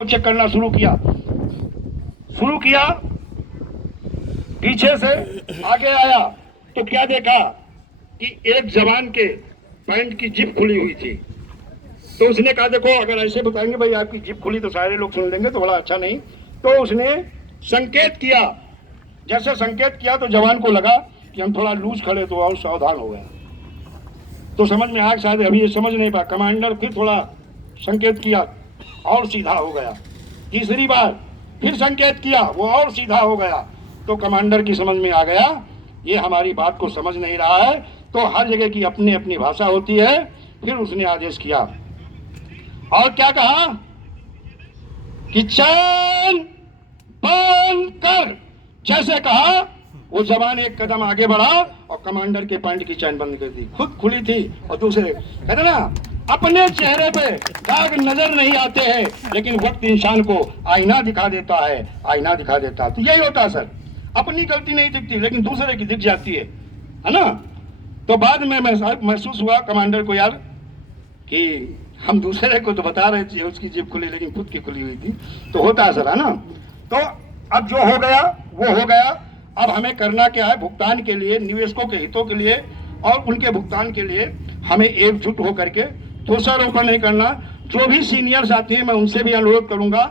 Check करना शुरू किया पीछे से आगे आया तो क्या देखा कि एक जवान के पैंट की जिप खुली हुई थी। तो उसने कहा देखो अगर ऐसे बताएंगे भाई आपकी जिप खुली तो सारे लोग सुन लेंगे तो बड़ा अच्छा नहीं। तो उसने संकेत किया, जैसे संकेत किया तो जवान को लगा कि हम थोड़ा लूज खड़े तो और सावधान हो गया। तो समझ में आया शायद अभी ये समझ नहीं पाया। कमांडर फिर थोड़ा संकेत किया और सीधा हो गया। तीसरी बार फिर संकेत किया वो और सीधा हो गया। तो कमांडर की समझ में आ गया ये हमारी बात को समझ नहीं रहा है। तो हर जगह की अपनी अपनी भाषा होती है। फिर उसने आदेश किया और क्या कहा कि चैन बंद कर। जैसे कहा वो जवान एक कदम आगे बढ़ा और कमांडर के पैंट की चैन बंद कर दी। खुद खुली थी और दूसरे कहते ना अपने चेहरे पे दाग नजर नहीं आते हैं लेकिन वक्त इंसान को आईना दिखा देता है, आईना दिखा देता है। तो यही होता है सर, अपनी गलती नहीं दिखती लेकिन दूसरे की दिख जाती है ना। तो बाद में महसूस हुआ कमांडर को यार कि हम दूसरे को तो बता रहे थे उसकी जेब खुली लेकिन खुद की खुली हुई थी। तो होता है सर, है ना। तो अब जो हो गया वो हो गया। अब हमें करना क्या है, भुगतान के लिए, निवेशकों के हितों के लिए और उनके भुगतान के लिए हमें एकजुट होकर के दोषारोपण नहीं करना। जो भी सीनियर्स आते हैं मैं उनसे भी अनुरोध करूंगा,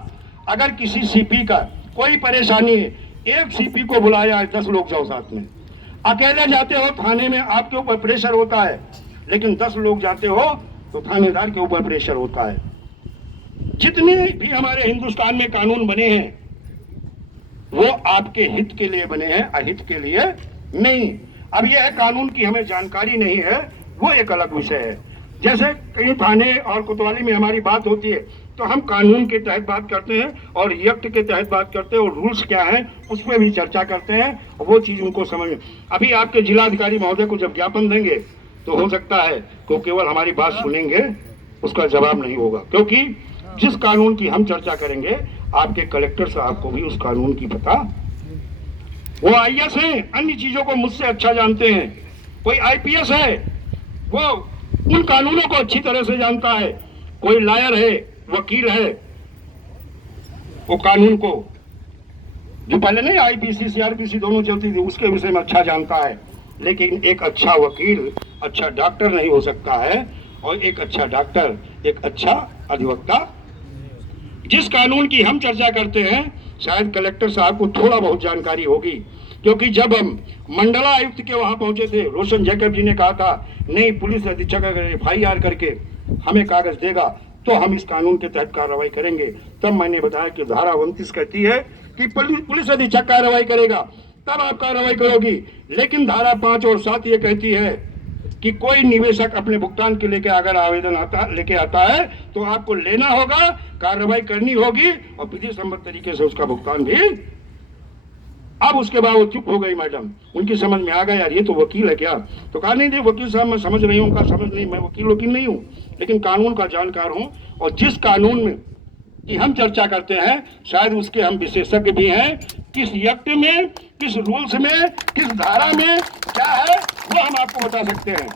अगर किसी सीपी का कोई परेशानी है, एक सीपी को बुलाया है, 10 लोग जाओ साथ में। अकेले जाते हो थाने में आपके ऊपर प्रेशर होता है, लेकिन 10 लोग जाते हो तो थानेदार के ऊपर प्रेशर होता है। जितने भी हमारे हिंदुस्तान में कानून बने हैं वो आपके हित के लिए बने हैं, अहित के लिए नहीं। अब यह है कानून की हमें जानकारी नहीं है, वो एक अलग विषय है। जैसे कहीं थाने और कोतवाली में हमारी बात होती है तो हम कानून के तहत बात करते हैं और एक्ट के तहत बात करते हैं और रूल्स क्या हैं उस पर भी चर्चा करते हैं और वो चीज उनको समझ में। अभी आपके जिलाधिकारी महोदय को जब ज्ञापन देंगे तो हो सकता है कि केवल हमारी बात सुनेंगे, उसका जवाब नहीं होगा, क्योंकि जिस कानून की हम चर्चा करेंगे आपके कलेक्टर साहब को भी उस कानून की पता। वो आईएएस हैं, अन्य चीजों को मुझसे अच्छा जानते हैं। कोई आईपीएस है, वो उन कानूनों को अच्छी तरह से जानता है। कोई लॉयर है, वकील है, वो कानून को जो पहले नहीं आईपीसी सीआरपीसी दोनों चलती थी उसके विषय में अच्छा जानता है। लेकिन एक अच्छा वकील अच्छा डॉक्टर नहीं हो सकता है और एक अच्छा डॉक्टर एक अच्छा अधिवक्ता। जिस कानून की हम चर्चा करते हैं शायद कलेक्टर साहब को थोड़ा बहुत जानकारी होगी, क्योंकि जब हम मंडला आयुक्त के वहां पहुंचे थे, रोशन जैकब जी ने कहा था नहीं पुलिस अधीक्षक अगर FIR करके हमें कागज देगा तो हम इस कानून के तहत कार्रवाई करेंगे। तब मैंने बताया कि धारा 29 कहती है कि पुलिस अधीक्षक कार्रवाई करेगा तब आप कार्रवाई करोगी। लेकिन धारा 5 और 7 ये कहती है कि कोई निवेशक अपने भुगतान के लेके अगर आवेदन लेके आता है तो आपको लेना होगा, कार्रवाई करनी होगी और विधि सम्मत तरीके से उसका भुगतान भी। अब उसके बाद वो चुप हो गई मैडम, उनकी समझ में आ गया यार ये तो वकील है क्या। तो कहा नहीं वकील साहब मैं समझ रही हूँ, उनका समझ नहीं, मैं वकील नहीं हूँ लेकिन कानून का जानकार हूँ और जिस कानून में कि हम चर्चा करते हैं शायद उसके हम विशेषज्ञ भी हैं। किस एक्ट में, किस रूल्स में, किस धारा में क्या है वो हम आपको बता सकते हैं।